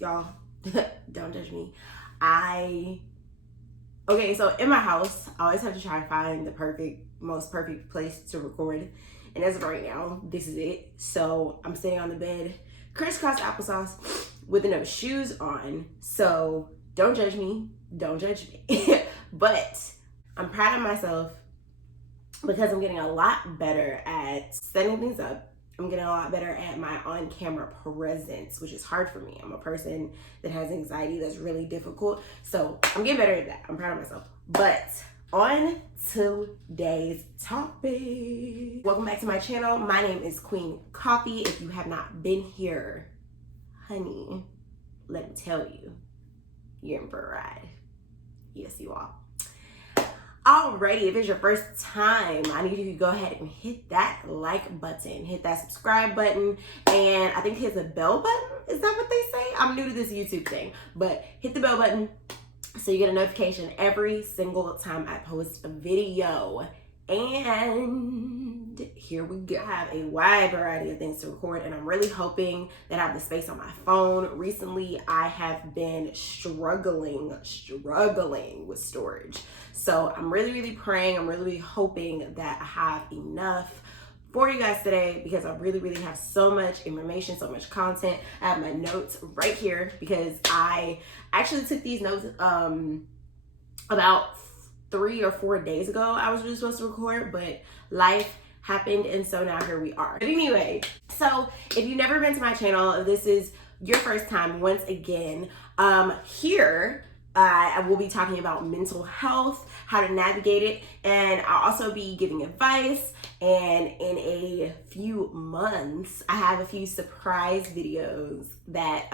y'all. Don't judge me. Okay, so in my house, I always have to try to find the most perfect place to record. And as of right now, this is it. So I'm sitting on the bed, crisscross applesauce, with no shoes on. So don't judge me. Don't judge me. But I'm proud of myself because I'm getting a lot better at setting things up. I'm getting a lot better at my on-camera presence, which is hard for me. I'm a person that has anxiety that's really difficult. So I'm getting better at that. I'm proud of myself. But on today's topic, welcome back to my channel. My name is Queen Coffee. If you have not been here, honey, let me tell you, you're in for a ride. Yes, you are. Alrighty, if it's your first time, I need you to go ahead and hit that like button, hit that subscribe button, and I think hit the bell button. Is that what they say? I'm new to this YouTube thing, but hit the bell button so you get a notification every single time I post a video. And here we go. I have a wide variety of things to record, and I'm really hoping that I have the space on my phone. Recently, I have been struggling with storage. So I'm really praying, I'm really hoping that I have enough for you guys today, because I really have so much information, so much content. I have my notes right here because I actually took these notes about 3 or 4 days ago. I was really supposed to record, but life happened, and so now here we are. But anyway, so if you've never been to my channel, if this is your first time, once again, here I will be talking about mental health, how to navigate it, and I'll also be giving advice. And in a few months, I have a few surprise videos that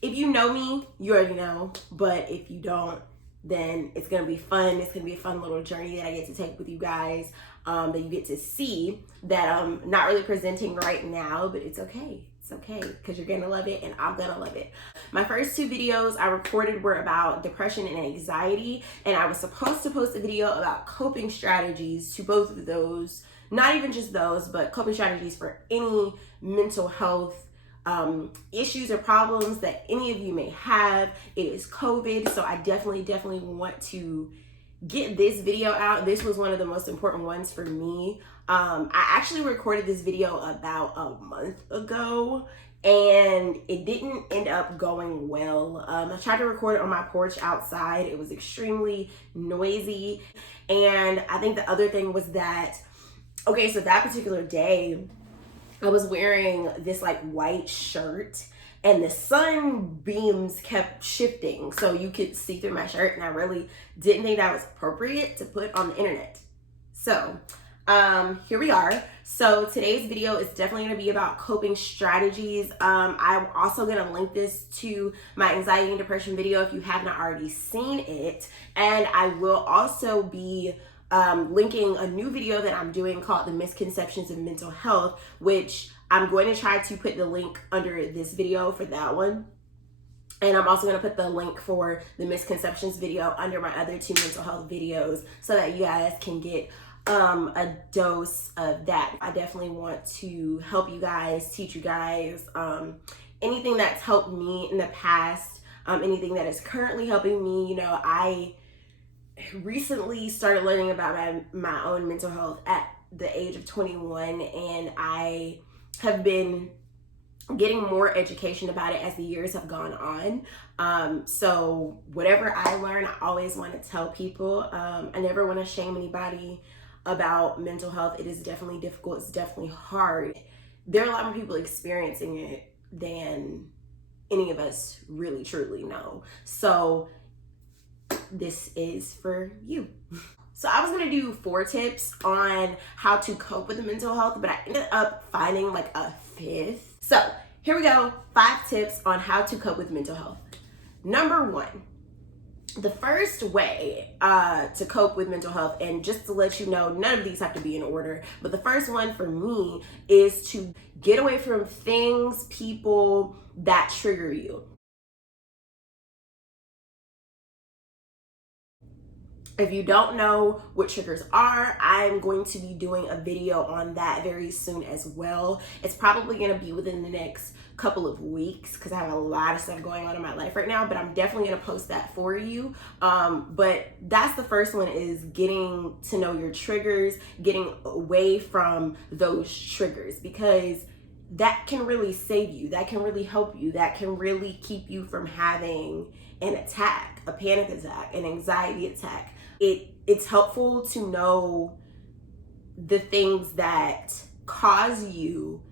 if you know me, you already know, but if you don't, then it's gonna be fun. It's gonna be a fun little journey that I get to take with you guys, that you get to see, that I'm not really presenting right now, but it's okay. It's okay, because you're gonna love it and I'm gonna love it. My first 2 videos I recorded were about depression and anxiety, and I was supposed to post a video about coping strategies to both of those. Not even just those, but coping strategies for any mental health issues or problems that any of you may have. It is COVID, so I definitely want to get this video out. This was one of the most important ones for me. I actually recorded this video about a month ago, and it didn't end up going well. I tried to record it on my porch outside. It was extremely noisy, and I think the other thing was that, okay, so that particular day, I was wearing this like white shirt, and the sun beams kept shifting so you could see through my shirt, and I really didn't think that was appropriate to put on the internet. So here we are. So today's video is definitely going to be about coping strategies. I'm also going to link this to my anxiety and depression video if you have not already seen it, and I will also be linking a new video that I'm doing called The Misconceptions of Mental Health, which I'm going to try to put the link under this video for that one. And I'm also going to put the link for the misconceptions video under my other 2 mental health videos so that you guys can get a dose of that. I definitely want to help you guys, teach you guys anything that's helped me in the past, anything that is currently helping me. You know, I recently started learning about my own mental health at the age of 21, and I have been getting more education about it as the years have gone on. So whatever I learn, I always want to tell people. I never want to shame anybody about mental health. It is definitely difficult. It's definitely hard. There are a lot more people experiencing it than any of us really truly know. So this is for you. So I was gonna do 4 tips on how to cope with mental health, but I ended up finding like a 5th. So here we go, 5 tips on how to cope with mental health. Number 1, the first way to cope with mental health, and just to let you know, none of these have to be in order, but the first one for me is to get away from things, people that trigger you. If you don't know what triggers are, I'm going to be doing a video on that very soon as well. It's probably going to be within the next couple of weeks because I have a lot of stuff going on in my life right now, but I'm definitely gonna post that for you. But that's the first one, is getting to know your triggers, getting away from those triggers, because that can really save you, that can really help you, that can really keep you from having an attack, a panic attack, an anxiety attack. It's helpful to know the things that cause you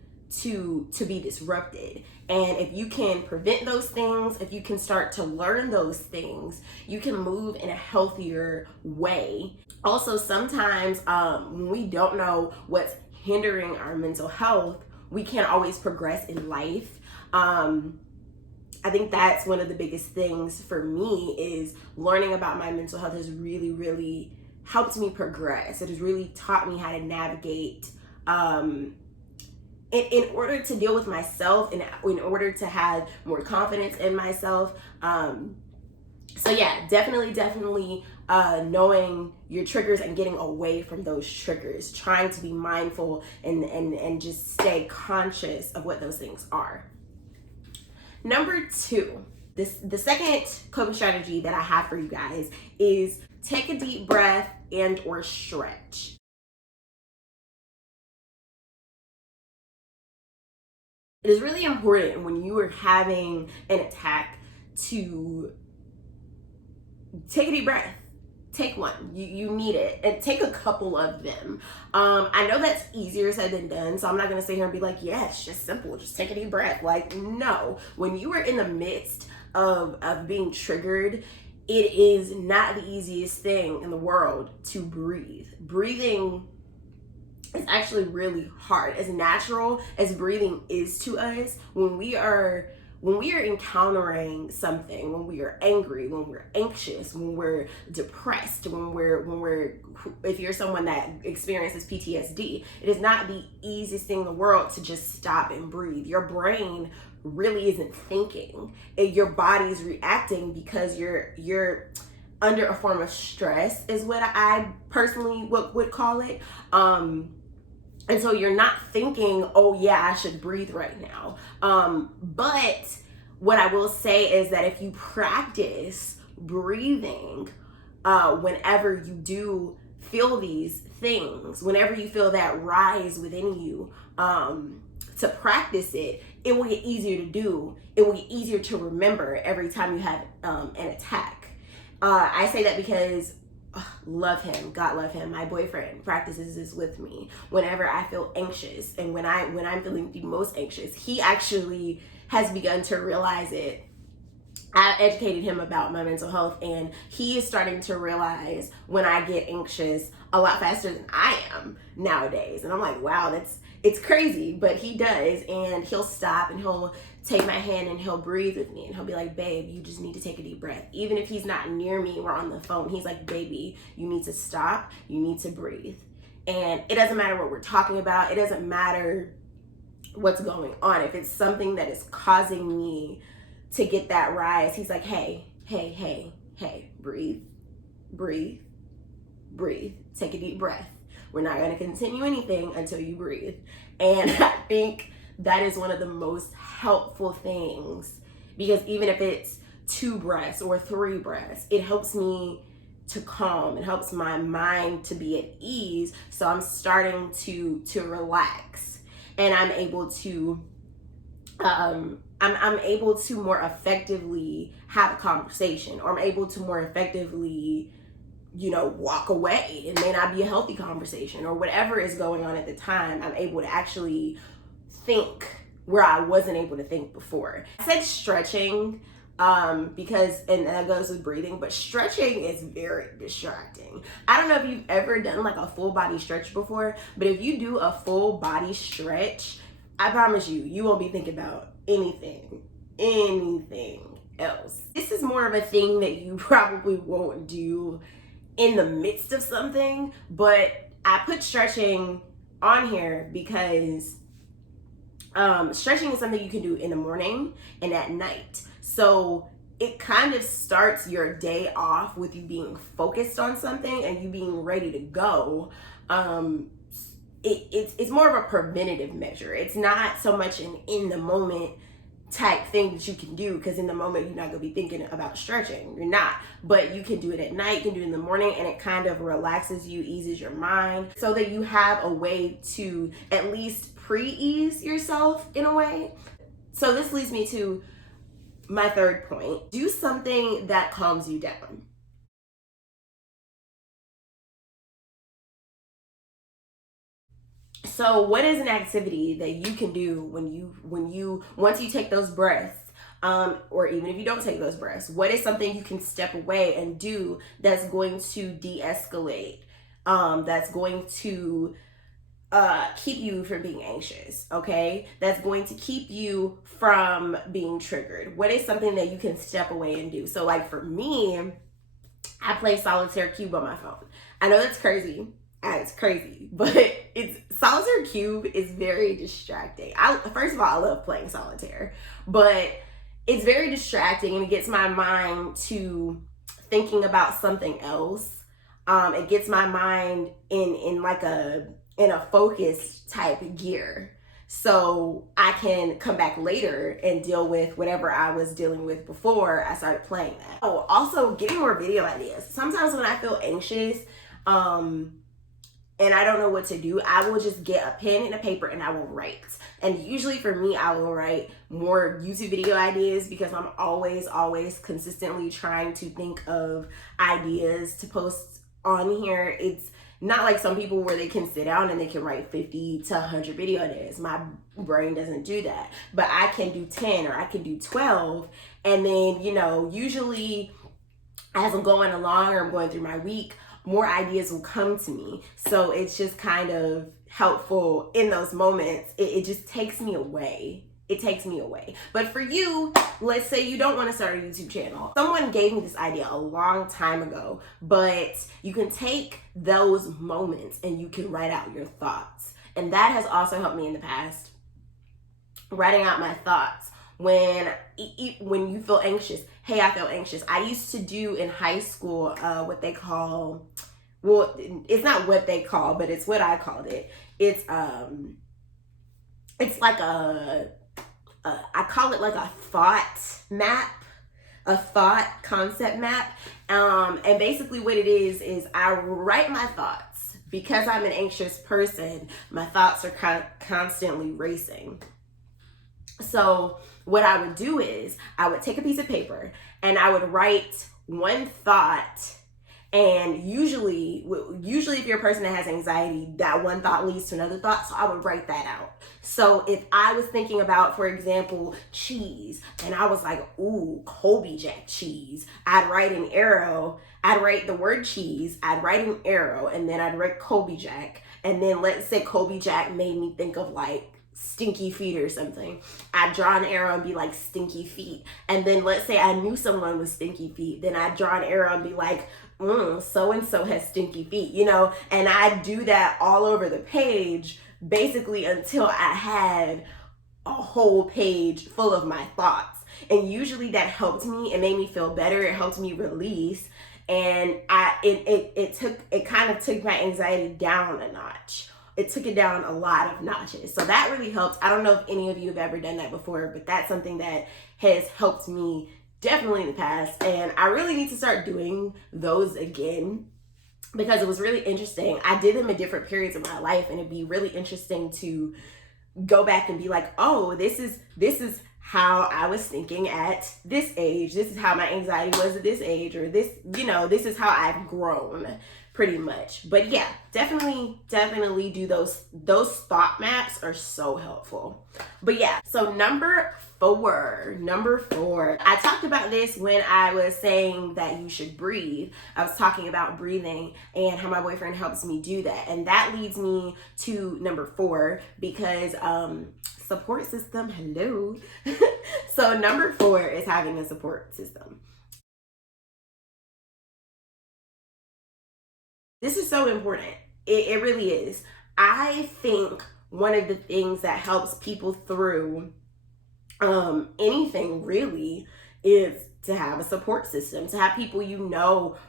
to be disrupted. And if you can prevent those things, if you can start to learn those things, you can move in a healthier way. Also, sometimes when we don't know what's hindering our mental health, we can't always progress in life. I think that's one of the biggest things for me, is learning about my mental health has really, really helped me progress. It has really taught me how to navigate in order to deal with myself, and in order to have more confidence in myself. So yeah, definitely knowing your triggers and getting away from those triggers, trying to be mindful and just stay conscious of what those things are. Number 2, the second coping strategy that I have for you guys is take a deep breath and or stretch. It is really important when you are having an attack to take a deep breath. Take one. You need it, and take a couple of them. I know that's easier said than done, so I'm not gonna sit here and be like, yeah, it's just simple, just take a deep breath. Like, no. When you are in the midst of being triggered, it is not the easiest thing in the world to breathe. Breathing is actually really hard. As natural as breathing is to us, when we are encountering something, when we are angry, when we're anxious, when we're depressed, when we're if you're someone that experiences PTSD, it is not the easiest thing in the world to just stop and breathe. Your brain really isn't thinking. Your body's reacting because you're under a form of stress, is what I personally would call it. And so you're not thinking, oh yeah, I should breathe right now. But what I will say is that if you practice breathing, whenever you do feel these things, whenever you feel that rise within you, to practice it, it will get easier to do. It will get easier to remember every time you have an attack. I say that because love him, God love him, my boyfriend practices this with me whenever I feel anxious, and when I'm feeling the most anxious. He actually has begun to realize it. I educated him about my mental health, and he is starting to realize when I get anxious a lot faster than I am nowadays. And I'm like, wow, it's crazy, but he does. And he'll stop and he'll take my hand and he'll breathe with me, and he'll be like, babe, you just need to take a deep breath. Even if he's not near me, we're on the phone, he's like, baby, you need to stop, you need to breathe. And it doesn't matter what we're talking about, it doesn't matter what's going on. If it's something that is causing me to get that rise, he's like, hey, breathe, take a deep breath. We're not going to continue anything until you breathe. And I think that is one of the most helpful things, because even if it's 2 breaths or 3 breaths, it helps me to calm. It helps my mind to be at ease. So I'm starting to relax, and I'm able to I'm able to more effectively have a conversation, or I'm able to more effectively, walk away. It may not be a healthy conversation, or whatever is going on at the time. I'm able to actually think where I wasn't able to think before. I said stretching because, and that goes with breathing, but stretching is very distracting. I don't know if you've ever done like a full body stretch before, but if you do a full body stretch, I promise you won't be thinking about anything else. This is more of a thing that you probably won't do in the midst of something, but I put stretching on here because stretching is something you can do in the morning and at night. So it kind of starts your day off with you being focused on something and you being ready to go. It's more of a preventative measure. It's not so much an in the moment type thing that you can do, because in the moment you're not going to be thinking about stretching. You're not. But you can do it at night, you can do it in the morning, and it kind of relaxes you, eases your mind, so that you have a way to at least pre-ease yourself in a way. So this leads me to my third point. Do something that calms you down. So what is an activity that you can do once you take those breaths, or even if you don't take those breaths, what is something you can step away and do that's going to de-escalate, that's going to keep you from being anxious, okay? That's going to keep you from being triggered. What is something that you can step away and do? So like for me, I play solitaire cube on my phone. I know that's crazy. It's crazy, but it's solitaire cube is very distracting. First of all, I love playing solitaire, but it's very distracting and it gets my mind to thinking about something else. It gets my mind in a focused type gear, so I can come back later and deal with whatever I was dealing with before I started playing that. Oh, also getting more video ideas. Sometimes when I feel anxious, and I don't know what to do, I will just get a pen and a paper and I will write. And usually for me, I will write more YouTube video ideas, because I'm always consistently trying to think of ideas to post on here. It's not like some people where they can sit down and they can write 50 to 100 video ideas. My brain doesn't do that. But I can do 10 or I can do 12. And then, usually as I'm going along or I'm going through my week, more ideas will come to me. So it's just kind of helpful in those moments. It just takes me away. It takes me away. But for you, let's say you don't want to start a YouTube channel. Someone gave me this idea a long time ago, but you can take those moments and you can write out your thoughts. And that has also helped me in the past. Writing out my thoughts. When you feel anxious, hey, I feel anxious. I used to do in high school what they call, well, it's not what they call, but it's what I called it. It's like I call it like a thought map, a thought concept map. And basically what it is I write my thoughts. Because I'm an anxious person, my thoughts are constantly racing. So what I would do is I would take a piece of paper and I would write one thought. And usually if you're a person that has anxiety, that one thought leads to another thought. So I would write that out. So if I was thinking about, for example, cheese, and I was like, ooh, Colby Jack cheese, I'd write an arrow. I'd write the word cheese, I'd write an arrow, and then I'd write Colby Jack. And then let's say Colby Jack made me think of like stinky feet or something. I'd draw an arrow and be like stinky feet. And then let's say I knew someone with stinky feet, then I'd draw an arrow and be like, so-and-so has stinky feet, and I do that all over the page, basically until I had a whole page full of my thoughts. And usually that helped me. It made me feel better. It helped me release. And it kind of took my anxiety down a notch. It took it down a lot of notches. So that really helped. I don't know if any of you have ever done that before, but that's something that has helped me definitely in the past. And I really need to start doing those again, because it was really interesting. I did them in different periods of my life, and it'd be really interesting to go back and be like, oh, this is how I was thinking at this age. This is how my anxiety was at this age, or this is how I've grown pretty much. But yeah, definitely do those thought maps are so helpful. But yeah, so number four, I talked about this when I was saying that you should breathe. I was talking about breathing and how my boyfriend helps me do that. And that leads me to number 4, because support system, hello. So number 4 is having a support system. This is so important. It really is. I think one of the things that helps people through anything really is to have a support system, to have people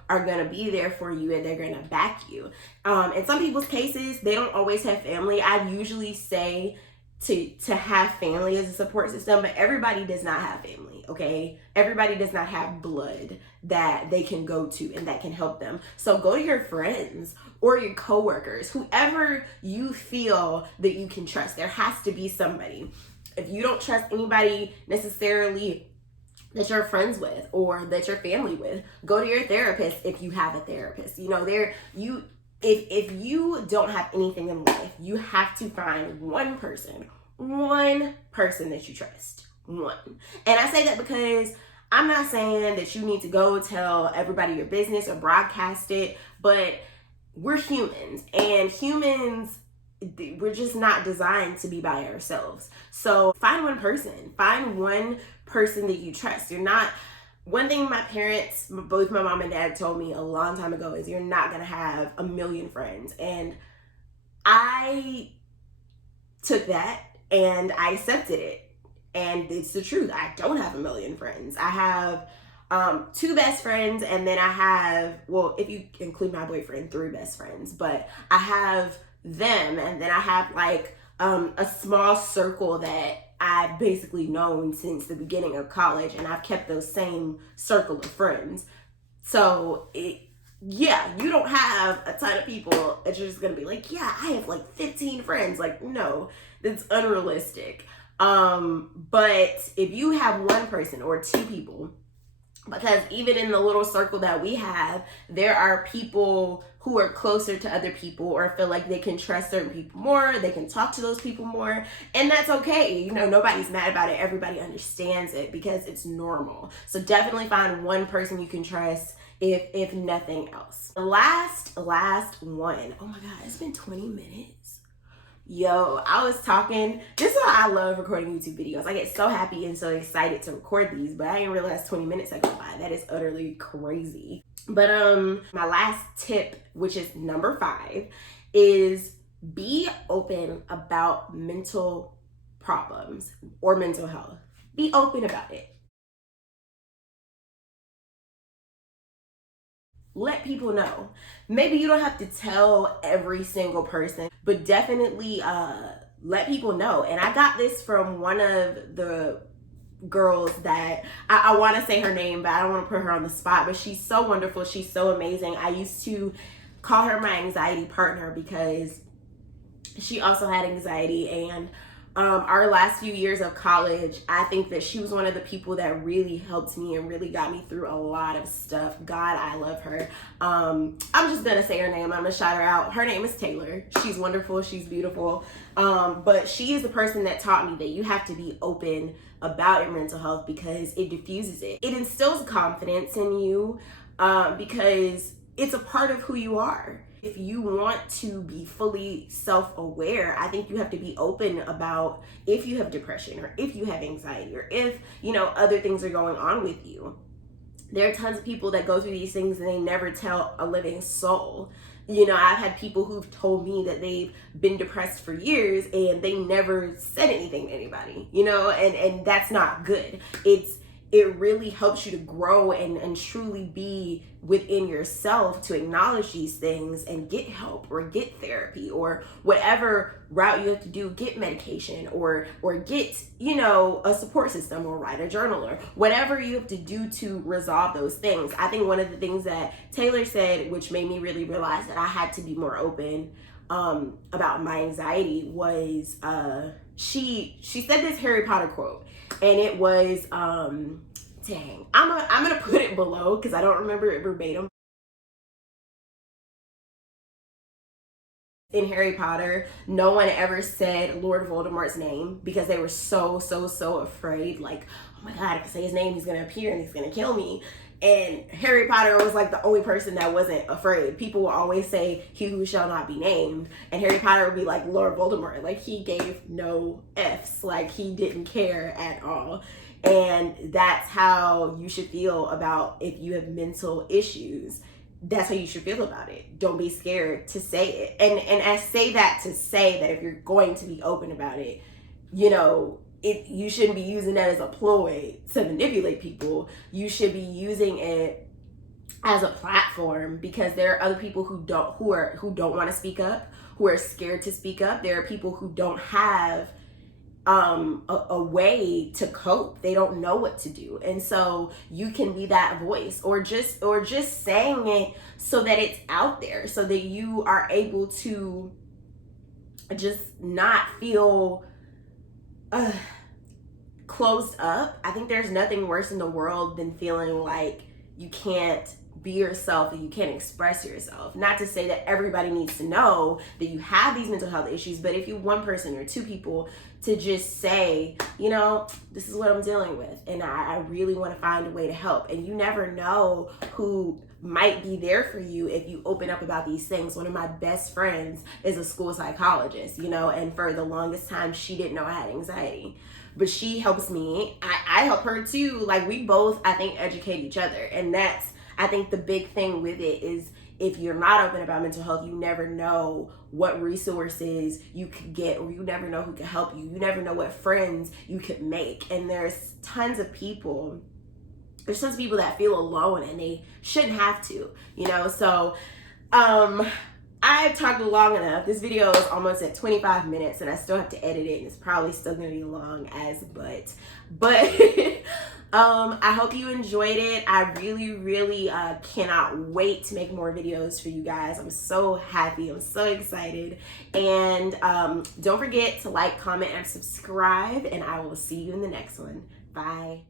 are going to be there for you and they're going to back you. In some people's cases, they don't always have family. I usually say to have family as a support system, but everybody does not have family, okay? Everybody does not have blood that they can go to and that can help them. So go to your friends or your coworkers, whoever you feel that you can trust. There has to be somebody. If you don't trust anybody necessarily that you're friends with or that you're family with, go to your therapist if you have a therapist. You know, if you don't have anything in life, you have to find one person that you trust. One. And I say that because I'm not saying that you need to go tell everybody your business or broadcast it, but we're humans, and humans, we're just not designed to be by ourselves. So find one person that you trust. You're not, one thing my parents, both my mom and dad, told me a long time ago is you're not gonna have a million friends. And I took that and I accepted it. And it's the truth. I don't have a million friends. I have 2 best friends, and then I have, well, if you include my boyfriend, 3 best friends, but I have them, and then I have like a small circle that I've basically known since the beginning of college, and I've kept those same circle of friends. So yeah, you don't have a ton of people that you're just gonna be like, yeah, I have like 15 friends. Like, no, that's unrealistic. But if you have one person or 2 people, because even in the little circle that we have, there are people who are closer to other people or feel like they can trust certain people more, they can talk to those people more, and that's okay. You know, nobody's mad about it. Everybody understands it because it's normal. So definitely find one person you can trust, if nothing else. The last one. Oh my God, it's been 20 minutes. Yo, I was talking, this is why I love recording YouTube videos. I get so happy and so excited to record these, but I didn't realize 20 minutes had gone by. That is utterly crazy. But my last tip, which is number 5, is be open about mental problems or mental health. Be open about it. Let people know. Maybe you don't have to tell every single person, but definitely let people know. And I got this from one of the girls that I want to say her name, but I don't want to put her on the spot, but she's so wonderful. She's so amazing. I used to call her my anxiety partner because she also had anxiety, and our last few years of college, I think that she was one of the people that really helped me and really got me through a lot of stuff. God, I love her. I'm just gonna say her name. I'm gonna shout her out. Her name is Taylor. She's wonderful. She's beautiful. But she is the person that taught me that you have to be open about your mental health because it diffuses it. It instills confidence in you because it's a part of who you are. If you want to be fully self-aware, I think you have to be open about if you have depression or if you have anxiety or if, you know, other things are going on with you. There are tons of people that go through these things and they never tell a living soul. You know, I've had people who've told me that they've been depressed for years and they never said anything to anybody, you know, and that's not good. It really helps you to grow and truly be within yourself to acknowledge these things and get help or get therapy or whatever route you have to do, get medication or get, you know, a support system or write a journal or whatever you have to do to resolve those things. I think one of the things that Taylor said, which made me really realize that I had to be more open about my anxiety, was she said this Harry Potter quote, and it was dang, I'm gonna put it below because I don't remember it verbatim. In Harry Potter, no one ever said Lord Voldemort's name because they were so afraid, like, oh my God, if I say his name, he's gonna appear and he's gonna kill me. And Harry Potter was like the only person that wasn't afraid. People will always say, he who shall not be named. And Harry Potter would be like Lord Voldemort. Like, he gave no F's. Like, he didn't care at all. And that's how you should feel about if you have mental issues. That's how you should feel about it. Don't be scared to say it. And I say that to say that if you're going to be open about it, you know, you shouldn't be using that as a ploy to manipulate people. You should be using it as a platform because there are other people who don't want to speak up, who are scared to speak up. There are people who don't have a way to cope. They don't know what to do. And so you can be that voice, or just saying it so that it's out there, so that you are able to just not feel closed up. I think there's nothing worse in the world than feeling like you can't be yourself and you can't express yourself. Not to say that everybody needs to know that you have these mental health issues, but if you're one person or two people to just say, you know, this is what I'm dealing with, and I really want to find a way to help. And you never know who might be there for you if you open up about these things. One of my best friends is a school psychologist, you know, and for the longest time she didn't know I had anxiety, but she helps me. I help her too. Like, we both, I think, educate each other. And that's, I think, the big thing with it is, if you're not open about mental health, you never know what resources you could get, or you never know who can help you. You never know what friends you could make. And there's tons of people that feel alone, and they shouldn't have to, you know? So I've talked long enough. This video is almost at 25 minutes and I still have to edit it, and it's probably still gonna be long as but I hope you enjoyed it. I really cannot wait to make more videos for you guys. I'm so happy, I'm so excited. And don't forget to like, comment, and subscribe, and I will see you in the next one. Bye.